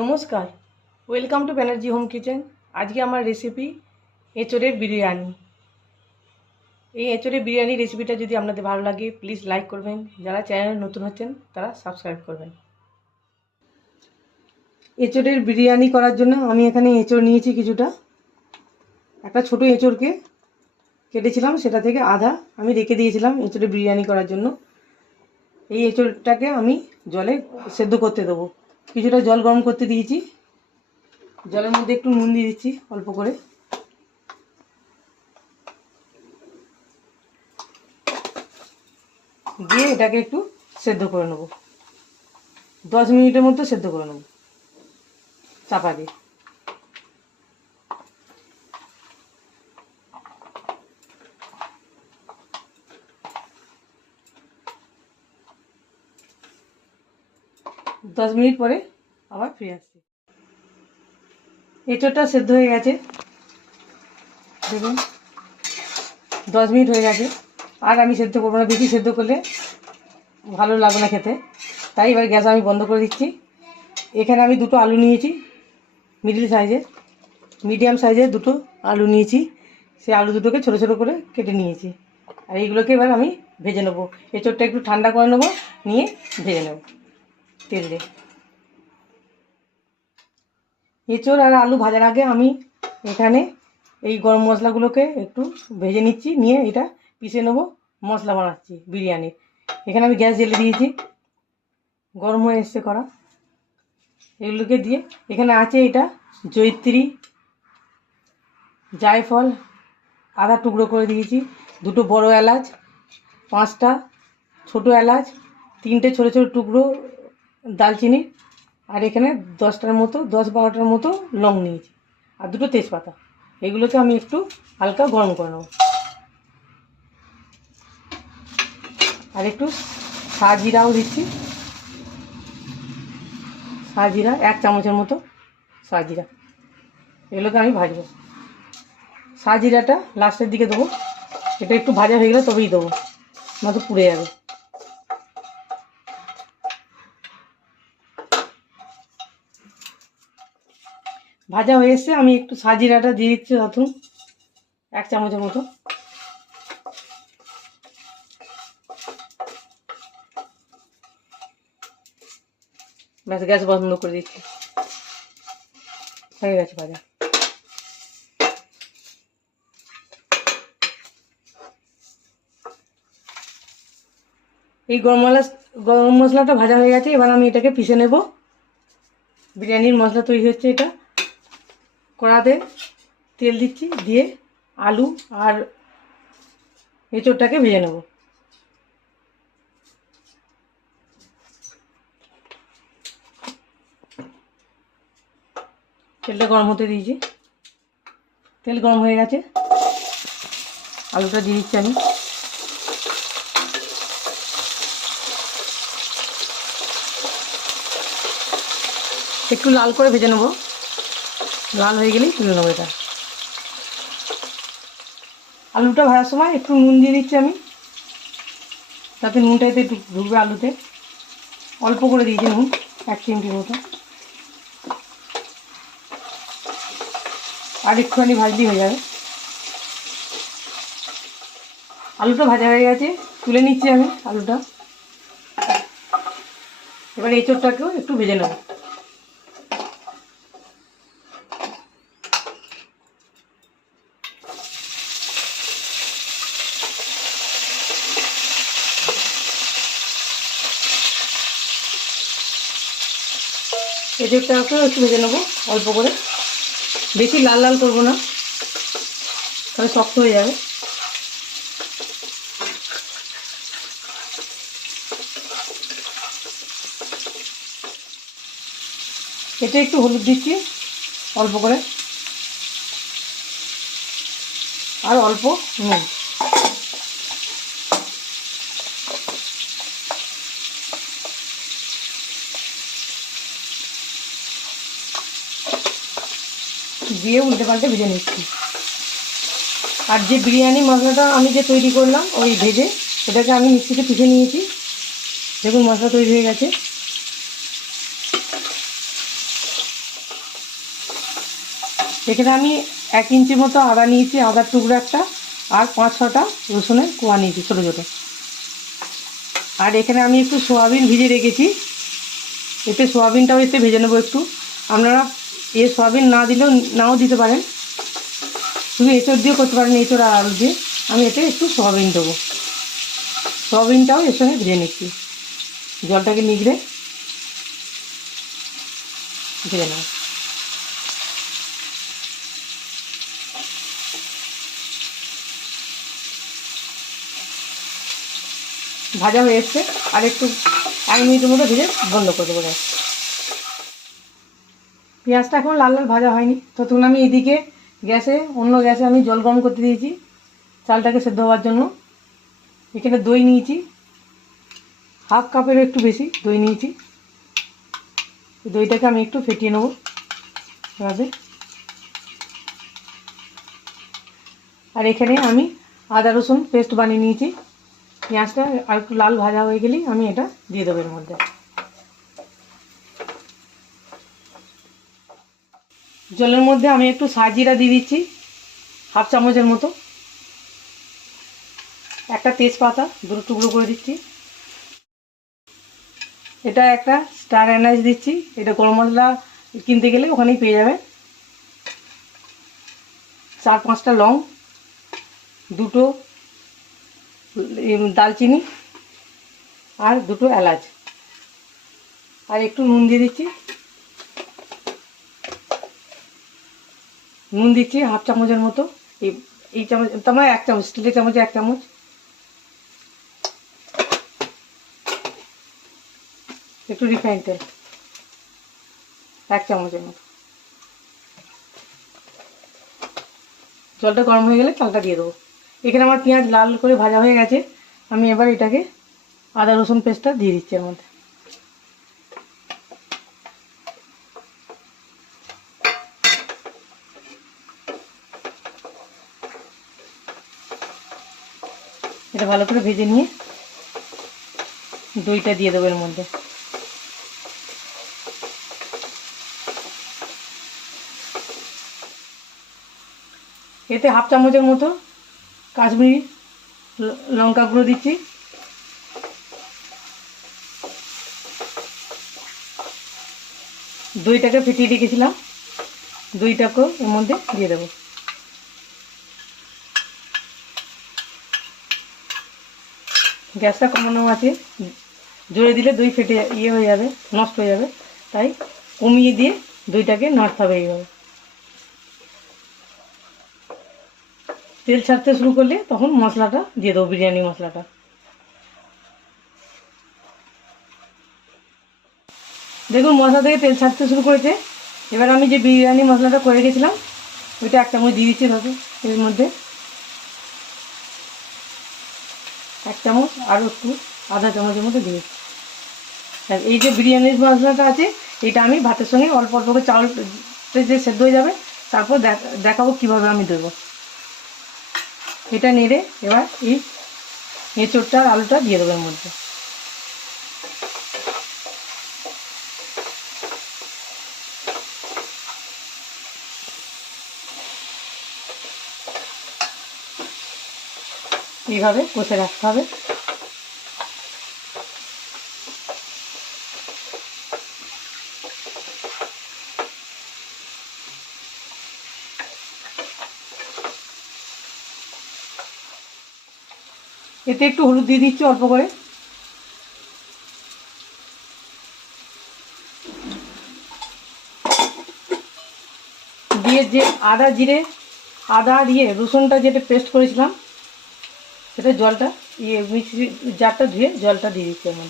নমস্কার। Welcome to Banerjee home kitchen আজকে আমার রেসিপি এঁচড়ের বিরিয়ানি। এই এঁচড়ের বিরিয়ানি রেসিপিটা যদি আপনাদের ভালো লাগে প্লিজ লাইক করবেন। যারা চ্যানেলে নতুন হচ্ছেন, তারা সাবস্ক্রাইব করবেন। এঁচড়ের বিরিয়ানি করার জন্য আমি এখানে এঁচড় নিয়েছি কিছুটা। একটা ছোট এঁচড়কে কেটেছিলাম, সেটা থেকে আধা আমি রেখে দিয়েছিলাম এঁচড়ের বিরিয়ানি করার জন্য। এই এঁচড়টাকে আমি জলে সেদ্ধ করতে দেবো। কিছুটা জল গরম করতে দিয়েছি। জলের মধ্যে একটু নুন দিয়ে দিচ্ছি, অল্প করে। দিয়ে এটাকে একটু সেদ্ধ করে নেব। দশ মিনিটের মধ্যে সেদ্ধ করে নেব। চাপা দিয়ে। দশ মিনিট পরে আবার ফিরে আসছি। এঁচোড়টা সেদ্ধ হয়ে গেছে। দেখুন, দশ মিনিট হয়ে গেছে। আর আমি সেদ্ধ করব না, বেশি সেদ্ধ করলে ভালো লাগবে না খেতে। তাই এবার গ্যাস আমি বন্ধ করে দিচ্ছি। এখানে আমি দুটো আলু নিয়েছি, মিডিল সাইজের। মিডিয়াম সাইজের দুটো আলু নিয়েছি। সেই আলু দুটোকে ছোটো ছোটো করে কেটে নিয়েছি। আর এইগুলোকে এবার আমি ভেজে নেব। এঁচোড়টা একটু ঠান্ডা করে নেব, নিয়ে ভেজে নেব। তেল এঁচড় আর আলু ভাজার আগে আমি এখানে এই গরম মশলাগুলোকে একটু ভেজে নিচ্ছি, নিয়ে এটা পিষে নেব মশলা বানাচ্ছি, বিরিয়ানির। এখানে আমি গ্যাস জ্বেলে দিয়েছি, গরম হয়ে এসছে করা এগুলোকে দিয়ে এখানে আছে এটা জৈত্রী জায়ফল, আদা টুকরো করে দিয়েছি, দুটো বড় এলাচ, পাঁচটা ছোটো এলাচ, তিনটে ছোটো ছোটো টুকরো দালচিনি, আর এখানে দশটার মতো, দশ বারোটার মতো লং নিয়েছি। আর দুটো তেজপাতা। এগুলোকে আমি একটু হালকা গরম করে নেব। আর একটু সাজিরাও দিচ্ছি। সাজিরা, এক চামচের মতো সাজিরা। এগুলোকে আমি ভাজবো। সাজিরাটা লাস্টের দিকে দেবো। এটা একটু ভাজা হয়ে গেলে তবেই দেবো নয়তো পুড়ে যাবে। ভাজা হয়ে এসছে, আমি একটু সাজিরাটা দিয়ে দিচ্ছি নতুন এক চামচের মতো। ব্যাস, গ্যাস বন্ধ করে দিচ্ছি। হয়ে গেছে ভাজা। এই গরম মশলা, গরম মশলাটা ভাজা হয়ে গেছে, এবার আমি এটাকে পিষে নেব। বিরিয়ানির মশলা তৈরি হচ্ছে এটা। কড়াতে তেল দিচ্ছি, দিয়ে আলু আর এঁচোড়টাকে ভেজে নেব। তেলটা গরম হতে দিয়েছি। তেল গরম হয়ে গেছে। আলুটা দিয়ে দিচ্ছি আমি। একটু লাল করে ভেজে নেব। লাল হয়ে গেলেই তুলে নেব এটা। আলুটা ভাজার সময় একটু নুন দিয়ে দিচ্ছি আমি। যাতে নুনটা এতে ঢুকবে আলুতে। অল্প করে দিয়েছি নুন, এক চিমটির মতো। আর একটুখানি ভাজলেই হয়ে যাবে। আলুটা ভাজা হয়ে গেছে, তুলে নিচ্ছি আমি আলুটা। এবার এঁচোড়টাকেও একটু ভেজে নেব। এঁচড়টাকেও একটু ভেজে নেব, অল্প করে। বেশি লাল লাল করব না। তাহলে শক্ত হয়ে যাবে। এটা একটু হলুদ দিচ্ছি, অল্প করে। আর অল্প নুন। দিয়ে উল্টে পাল্টে ভেজে নিচ্ছি। আর যে বিরিয়ানি মশলাটা আমি যে তৈরি করলাম, ওই ভেজে এটাকে আমি মিক্সিতে পিষে নিয়েছি। দেখুন মশলা তৈরি হয়ে গেছে। এখানে আমি এক ইঞ্চি মতো আদা নিয়েছি, আদার টুকরো একটা, আর পাঁচ ছটা রসুনের কোয়া নিয়েছি ছোটো ছোটো। আর এখানে আমি একটু সোয়াবিন ভিজে রেখেছি। এতে সোয়াবিনটাও এতে ভেজে নেব একটু। আপনারা এ সোয়াবিন না দিলেও নাও দিতে পারেন। শুধু এঁচড় দিয়েও করতে পারেন, এঁচড় আর আলু দিয়ে। আমি এতে একটু সোয়াবিন দেবো। সোয়াবিনটাও এর সঙ্গে ভেজে নিচ্ছি। জলটাকে নিগড়ে ভেজে নেব। ভাজা হয়ে এসছে। আর একটু এক মিনিটের মতো ভেজে বন্ধ করে দেবো পেঁয়াজটা এখন লাল লাল ভাজা হয়নি। ততক্ষণ আমি এদিকে গ্যাসে, অন্য গ্যাসে আমি জল গরম করতে দিয়েছি চালটাকে সেদ্ধ হওয়ার জন্য। এখানে দই নিয়েছি। হাফ কাপেরও একটু বেশি দই নিয়েছি। দইটাকে আমি একটু ফেটিয়ে নেব এভাবে। আর এখানে আমি আদা, রসুন পেস্ট বানিয়ে নিয়েছি। পেঁয়াজটা আর একটু লাল ভাজা হয়ে গেলেই আমি এটা দিয়ে দেবো এর মধ্যে। জলের মধ্যে আমি একটু সাজিরা দিয়ে দিচ্ছি, হাফ চামচের মতো। একটা তেজপাতা, দুটো টুকরো করে দিচ্ছি। এটা একটা স্টার এনার্জি দিচ্ছি। এটা গরম মশলা কিনতে গেলে ওখানেই পেয়ে যাবে। চার পাঁচটা লং, দুটো দালচিনি আর দুটো এলাচ। আর একটু নুন দিয়ে দিচ্ছি। নুন দিচ্ছি হাফ চামচের মতো। এই এই চামচ তোমার এক চামচ স্টিলের চামচে এক চামচ। একটু রিফাইন তেল। এক চামচের মতো। জলটা গরম হয়ে গেলে চালটা দিয়ে দেবো। এখানে আমার পেঁয়াজ লাল করে ভাজা হয়ে গেছে। আমি এবার এটাকে আদা রসুন পেস্টটা দিয়ে দিচ্ছি এর মধ্যে। এটা ভালো করে ভেজে নিয়ে দইটা দিয়ে দেবো এর মধ্যে। এতে হাফ চামচের মতো কাশ্মীরি লঙ্কা গুঁড়ো দিচ্ছি। দইটাকে ফেটিয়ে রেখেছিলাম। দইটাকেও এর মধ্যে দিয়ে দেবো। গ্যাসটা কমানো আছে। জোরে দিলে দই ফেটে ইয়ে হয়ে যাবে, নষ্ট হয়ে যাবে। তাই কমিয়ে দিয়ে দইটাকে নাড়তে হবে এইভাবে। তেল ছাড়তে শুরু করলে তখন মশলাটা দিয়ে দেবো, বিরিয়ানি মশলাটা। দেখুন, মশলা থেকে তেল ছাড়তে শুরু করেছে। এবার আমি যে বিরিয়ানি মশলাটা করে রেখেছিলাম, ওইটা একটা চামচ দিয়ে দিচ্ছি ধরো এর মধ্যে। এক চামচ আরও একটু আধা চামচের মতো দিয়ে। আর এই যে বিরিয়ানির মশলাটা আছে, এটা আমি ভাতের সঙ্গে অল্প অল্প করে চাউল যে সেদ্ধ হয়ে যাবে, তারপর দেখ- দেখাবো কীভাবে আমি দেব এটা নেড়ে এবার এই এঁচোড়টা, আলুটা দিয়ে দেবো এর মধ্যে এইভাবে কষে রাখতে হবে। এতে একটু হলুদ দিয়ে দিচ্ছি অল্প করে। দিয়ে যে আদা জিরে, আদা দিয়ে রসুনটা যেটা পেস্ট করেছিলাম সেটা জলটা ইয়ে মিক্সি জারটা ধুয়ে জলটা দিয়ে দিচ্ছি এমন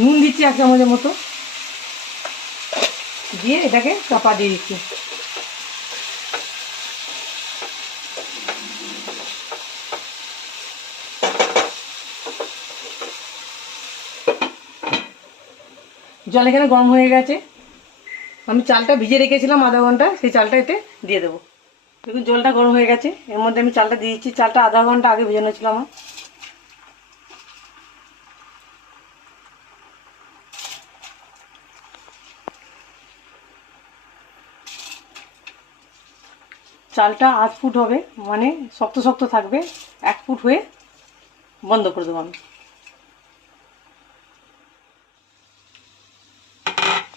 নুন দিচ্ছি এক চামচের মতো। দিয়ে এটাকে চাপা দিয়ে দিচ্ছি। জল এখানে গরম হয়ে গেছে। আমি চালটা ভিজে রেখেছিলাম আধা ঘণ্টা, সেই চালটা এতে দিয়ে দেবো। দেখুন, জলটা গরম হয়ে গেছে। এর মধ্যে আমি চালটা দিয়েছি। চালটা আধা ঘণ্টা আগে ভেজানো ছিল আমার। চালটা আধ ফুট হবে মানে শক্ত শক্ত থাকবে। এক ফুট হয়ে বন্ধ করে দেবো আমি।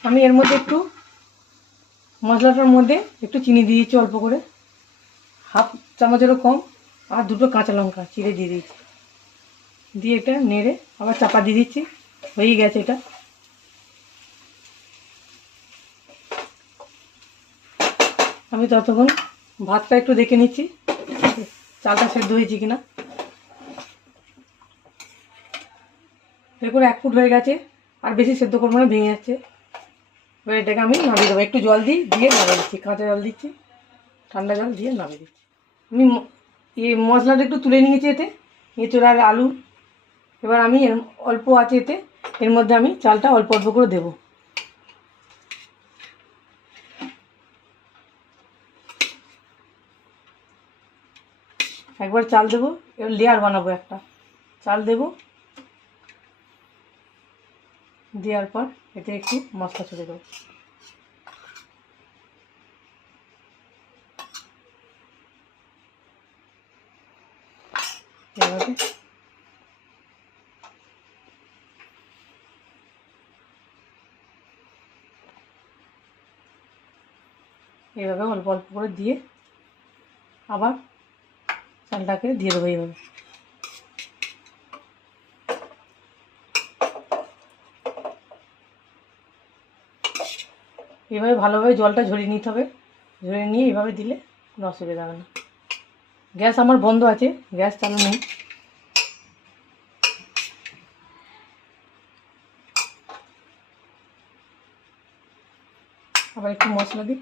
আমি এর মধ্যে একটু মশলাটার মধ্যে একটু চিনি দিয়ে দিচ্ছি অল্প করে। হাফ চামচেরও কম আর দুটো কাঁচা লঙ্কা চিড়ে দিয়ে দিয়েছি। দিয়ে এটা নেড়ে আবার চাপা দিয়ে দিচ্ছি। হয়ে গেছে এটা। আমি ততক্ষণ ভাতটা একটু দেখে নিচ্ছি, চালটা সেদ্ধ হয়েছে কিনা। দেখুন এক ফুট হয়ে গেছে, আর বেশি সেদ্ধ করব না, ভেঙে যাচ্ছে। এবার এটাকে আমি নামিয়ে দেবো। একটু জল দিই, দিয়ে নামিয়ে দিচ্ছি। কাঁচা জল দিচ্ছি, ঠান্ডা জল দিয়ে নামিয়ে দিচ্ছি। আমি এই মশলাটা একটু তুলে নিয়েছি এতে, এঁচড় আর আলু। এবার আমি এর অল্প আছে এতে, এর মধ্যে আমি চালটা অল্প অল্প করে দেবো। একবার চাল দেবো, এবার লেয়ার বানাবো একটা। চাল দেবো দেওয়ার পর এতে একটু মশলা ছেড়ে দেবো। এভাবে অল্প অল্প করে দিয়ে আবার চালটাকে দিয়ে দেবো এইভাবে। এভাবে ভালোভাবে জলটা ঝরিয়ে নিতে হবে। ঝরিয়ে নিয়ে এভাবে দিলে কোনো অসুবিধা হবে না। গ্যাস আমার বন্ধ আছে, গ্যাস চালু নেই। আবার একটু মশলা দিই।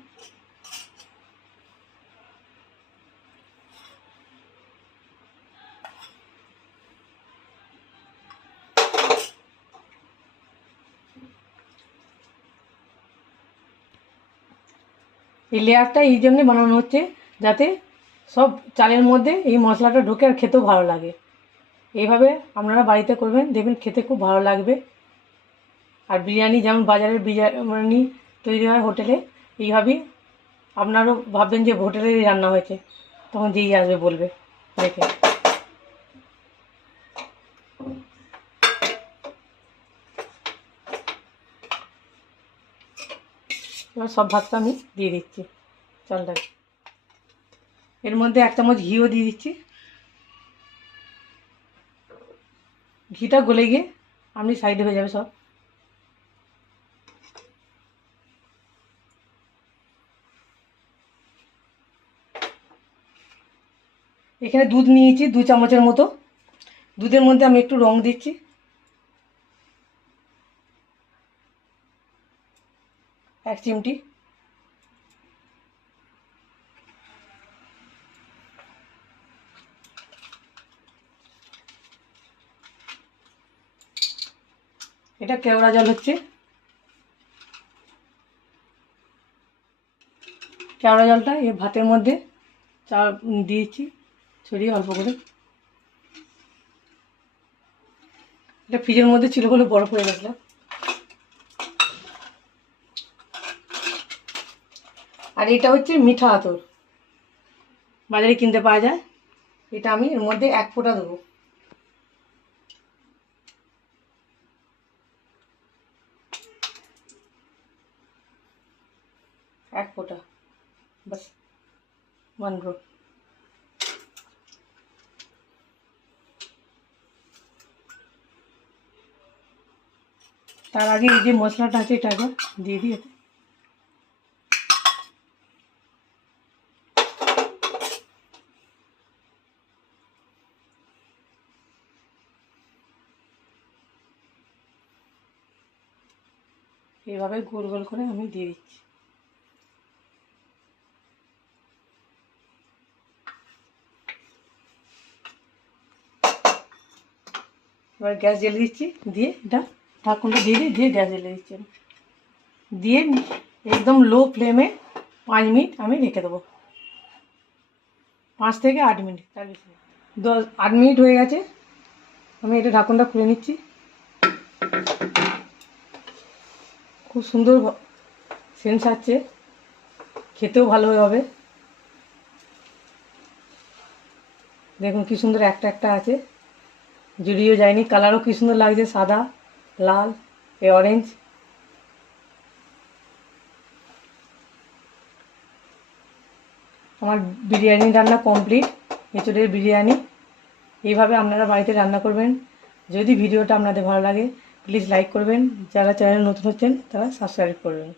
এই লেয়ারটা এই জন্যে বানানো হচ্ছে যাতে সব চালের মধ্যে এই মশলাটা ঢোকে আর খেতেও ভালো লাগে। এইভাবে আপনারা বাড়িতে করবেন, দেখবেন খেতে খুব ভালো লাগবে। আর বিরিয়ানি যেমন বাজারের বিরিয়ানি তৈরি হয় হোটেলে, এইভাবেই আপনারও ভাববেন যে হোটেলেরই রান্না হয়েছে, তখন যেই আসবে বলবে, দেখে। এবার সব ভাতটা আমি দিয়ে দিচ্ছি। চালটাকে এর মধ্যে এক চামচ ঘিও দিয়ে দিচ্ছি। ঘিটা গলে গিয়ে আপনি সাইডে হয়ে যাবে সব। এখানে দুধ নিয়েছি, দু চামচের মতো। দুধের মধ্যে আমি একটু রং দিচ্ছি। এক চিমটি। এটা কেওড়া জল হচ্ছে। কেওড়া জলটা এই ভাতের মধ্যে চা দিয়েছি, ছড়িয়ে অল্প করে। এটা ফ্রিজের মধ্যে ছিল বলে বরফ হয়ে গেছিল। আর এটা হচ্ছে মিঠা আতর। বাজারে কিনতে পাওয়া যায়। এটা আমি এর মধ্যে এক ফোঁটা দেবো। এক ফোঁটা। বাস ওয়ান ড্রপ তার আগে এই যে মশলাটা আছে, এটা একবার দিয়ে এইভাবে গোল গোল করে আমি দিয়ে দিচ্ছি। এবার গ্যাস জ্বেলে দিচ্ছি, দিয়ে এটা ঢাকুনটা দিয়ে দিয়ে গ্যাস জ্বেলে দিচ্ছি দিয়ে একদম লো ফ্লেমে পাঁচ মিনিট আমি রেখে দেবো। পাঁচ থেকে আট মিনিট, তার বেশি দশ, আট মিনিট হয়ে গেছে। আমি এটা ঢাকুনটা খুলে নিচ্ছি। খুব সুন্দর সেন্স আছে। খেতেও ভালো হবে। দেখুন কি সুন্দর একটা একটা আছে। জুড়িও যায়নি কালারও কি সুন্দর লাগছে, সাদা, লাল এ অরেঞ্জ আমার বিরিয়ানি রান্না কমপ্লিট এঁচড়ের বিরিয়ানি। এইভাবে আপনারা বাড়িতে রান্না করবেন। যদি ভিডিওটা আপনাদের ভালো লাগে প্লিজ লাইক করবেন। যারা চ্যানেল নতুন হচ্ছেন তারা সাবস্ক্রাইব করবেন।